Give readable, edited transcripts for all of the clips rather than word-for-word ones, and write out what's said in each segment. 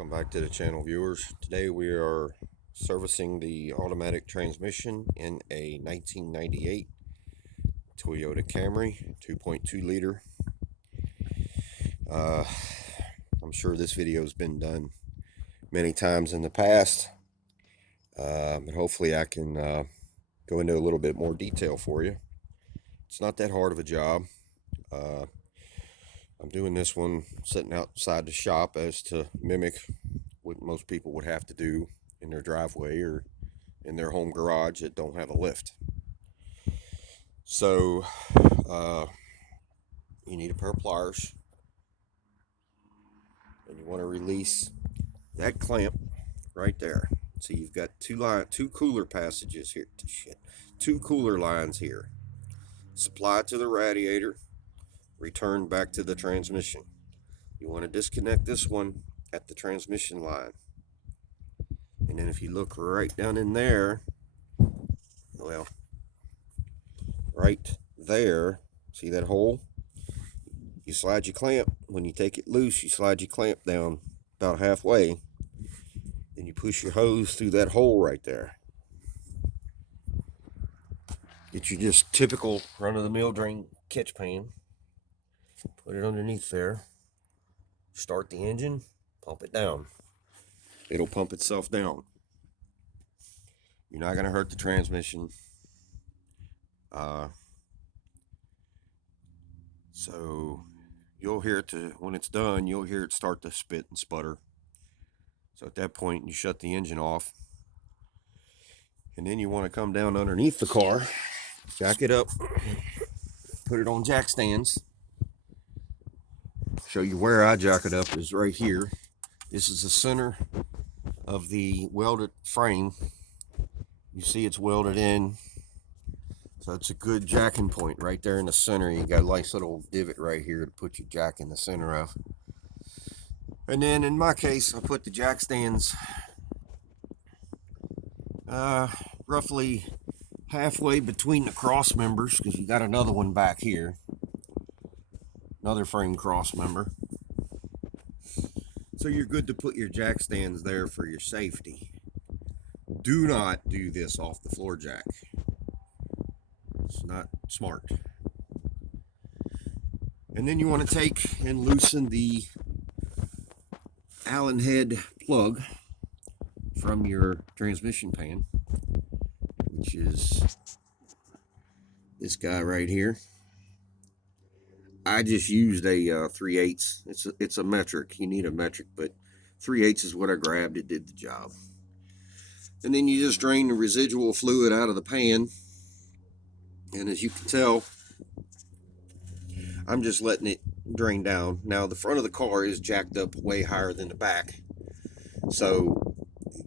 Welcome back to the channel, viewers. Today we are servicing the automatic transmission in a 1998 Toyota Camry 2.2 liter. I'm sure this video has been done many times in the past, but hopefully I can go into a little bit more detail for you. It's not that hard of a job. I'm doing this one sitting outside the shop as to mimic what most people would have to do in their driveway or in their home garage that don't have a lift. So you need a pair of pliers, and you want to release that clamp right there. So you've got two cooler passages here. Two cooler lines here. Supply to the radiator, return back to the transmission. You want to disconnect this one at the transmission line. And then if you look right down in there, well, right there, see that hole? You slide your clamp. When you take it loose, you slide your clamp down about halfway. Then you push your hose through that hole right there. Get your just typical run-of-the-mill drain catch pan. Put it underneath there. Start the engine, pump it down. It'll pump itself down. You're not going to hurt the transmission. So you'll hear it when it's done, you'll hear it start to spit and sputter. So at that point, you shut the engine off. And then you want to come down underneath the car, jack it up, put it on jack stands. Show you where I jack it up is right here. This is the center of the welded frame. You see it's welded in. So it's a good jacking point right there in the center. You got a nice little divot right here to put your jack in the center of. And then in my case, I put the jack stands roughly halfway between the cross members, because you got another one back here. Another frame cross member. So you're good to put your jack stands there for your safety. Do not do this off the floor jack. It's not smart. And then you want to take and loosen the Allen head plug from your transmission pan, which is this guy right here. I just used a 3/8. It's a metric. You need a metric, but 3/8 is what I grabbed. It did the job. And then you just drain the residual fluid out of the pan. And as you can tell, I'm just letting it drain down. Now the front of the car is jacked up way higher than the back. So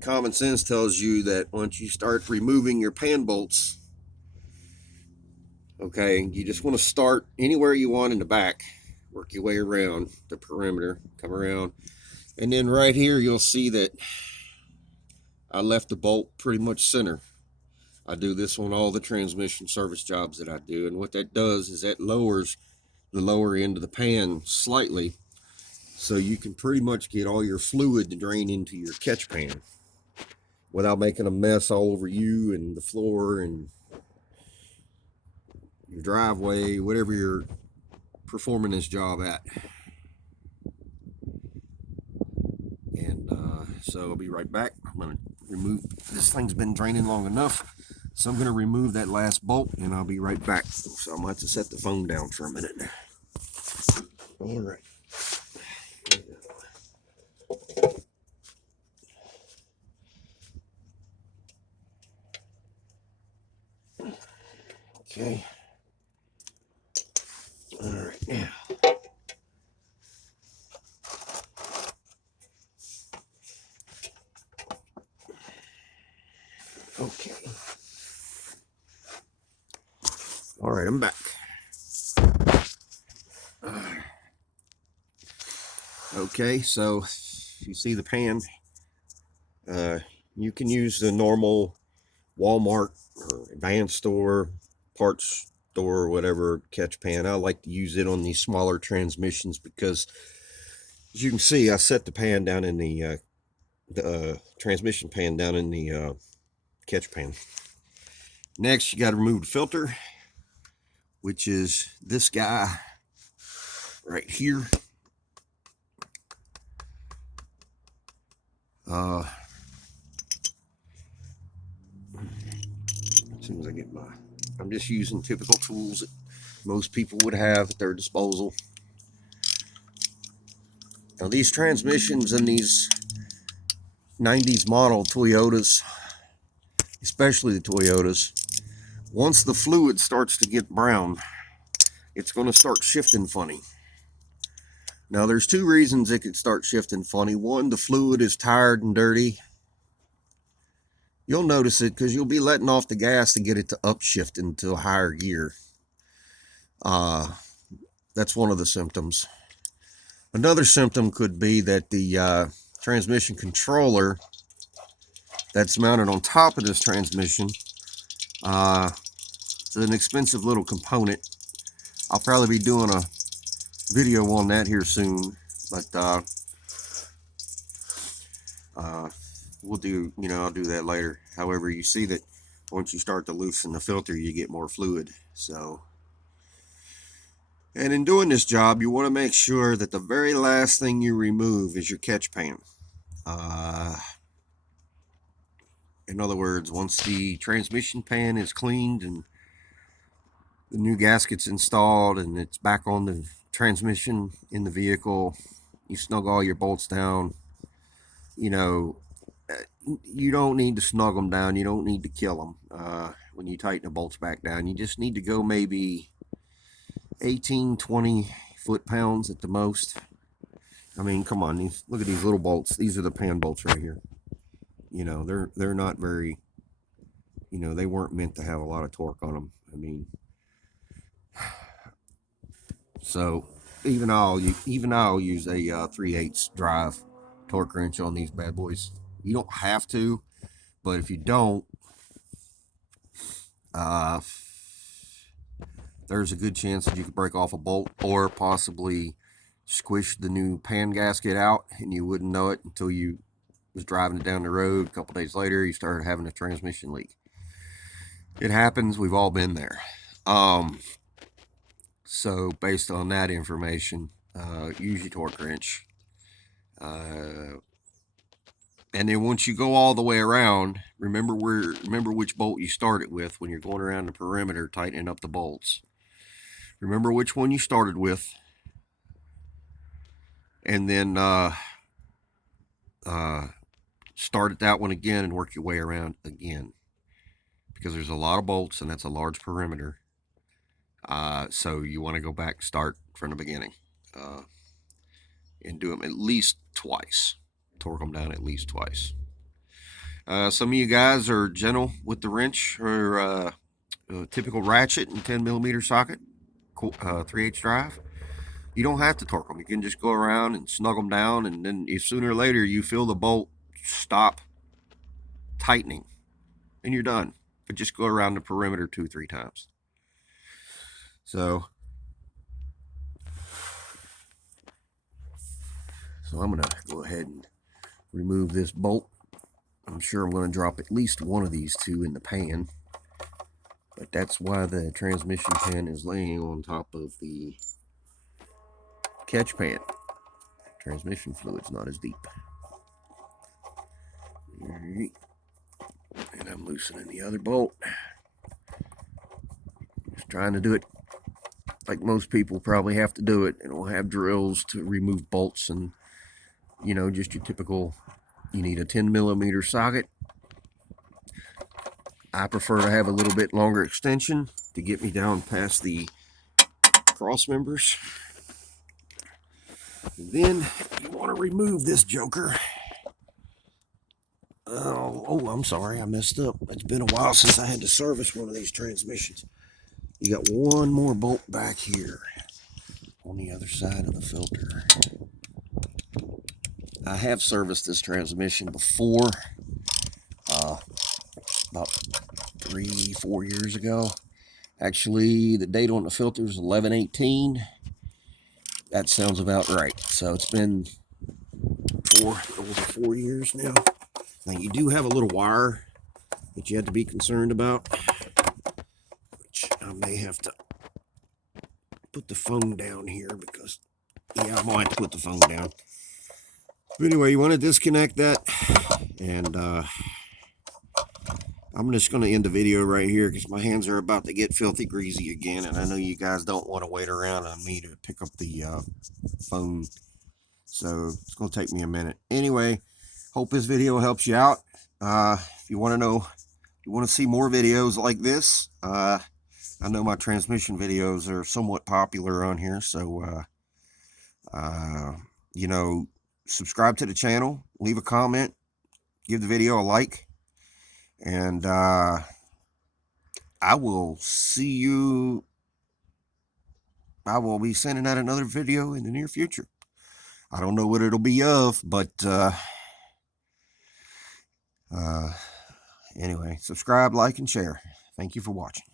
common sense tells you that once you start removing your pan bolts, okay, you just want to start anywhere you want in the back, work your way around the perimeter, come around, and then right here you'll see that I left the bolt pretty much center. I do this on all the transmission service jobs that I do, and what that does is that lowers the lower end of the pan slightly, so you can pretty much get all your fluid to drain into your catch pan without making a mess all over you and the floor and your driveway, whatever you're performing this job at. And so I'll be right back. I'm going to remove, this thing's been draining long enough, so I'm going to remove that last bolt and I'll be right back. So I'm going to have to set the phone down for a minute. All right. Okay. All right, now. Okay. All right, I'm back. Okay, so you see the pan. You can use the normal Walmart or Advanced Store, parts store, or whatever catch pan. I like to use it on these smaller transmissions because As you can see, I set the pan down in the transmission pan down in the catch pan. Next, you got to remove the filter, which is this guy right here. As soon as I get I'm just using typical tools that most people would have at their disposal. Now these transmissions in these 90s model Toyotas, especially the Toyotas, once the fluid starts to get brown, it's going to start shifting funny. Now there's two reasons it could start shifting funny. One, the fluid is tired and dirty. You'll notice it because you'll be letting off the gas to get it to upshift into a higher gear. That's one of the symptoms. Another symptom could be that the transmission controller that's mounted on top of this transmission, it's an expensive little component. I'll probably be doing a video on that here soon, but we'll do, I'll do that later. However, you see that once you start to loosen the filter, you get more fluid. So, and in doing this job, you want to make sure that the very last thing you remove is your catch pan. In other words, once the transmission pan is cleaned and the new gasket's installed and it's back on the transmission in the vehicle, you snug all your bolts down. You don't need to snug them down. You don't need to kill them when you tighten the bolts back down. You just need to go maybe 18, 20 foot-pounds at the most. I mean, come on, look at these little bolts. These are the pan bolts right here. They're not very, they weren't meant to have a lot of torque on them. I mean, so even I'll use a 3/8 drive torque wrench on these bad boys. You don't have to, but if you don't, there's a good chance that you could break off a bolt or possibly squish the new pan gasket out, and you wouldn't know it until you was driving it down the road. A couple days later, you started having a transmission leak. It happens. We've all been there. So based on that information, use your torque wrench. And then once you go all the way around, remember which bolt you started with when you're going around the perimeter tightening up the bolts. Remember which one you started with, and then start at that one again and work your way around again, because there's a lot of bolts and that's a large perimeter. So you want to go back, start from the beginning, and do them at least twice. Torque them down at least twice. Some of you guys are gentle with the wrench, or a typical ratchet and 10mm socket, 3/8 drive. You don't have to torque them. You can just go around and snug them down, and then if sooner or later you feel the bolt stop tightening, and you're done. But just go around the perimeter 2-3 times. So I'm going to go ahead and remove this bolt. I'm sure I'm going to drop at least one of these two in the pan, but that's why the transmission pan is laying on top of the catch pan. Transmission fluid's not as deep. And I'm loosening the other bolt. Just trying to do it like most people probably have to do it. They don't have drills to remove bolts, and just your typical, you need a 10mm socket. I prefer to have a little bit longer extension to get me down past the cross members. And then you want to remove this joker. Oh, I'm sorry, I messed up. It's been a while since I had to service one of these transmissions. You got one more bolt back here on the other side of the filter. I have serviced this transmission before, about 3-4 years ago. Actually, the date on the filter is 11/18. That sounds about right. So it's been over 4 years now. Now you do have a little wire that you have to be concerned about, which I may have to put the phone down here because, yeah, I might have to put the phone down. But anyway, you want to disconnect that, and I'm just going to end the video right here because my hands are about to get filthy greasy again, and I know you guys don't want to wait around on me to pick up the phone, so it's going to take me a minute. Anyway, hope this video helps you out. If you want to know, if you want to see more videos like this, I know my transmission videos are somewhat popular on here, so you know, subscribe to the channel, leave a comment, give the video a like, and I will see you. I will be sending out another video in the near future. I don't know what it'll be of, but anyway, subscribe, like, and share. Thank you for watching.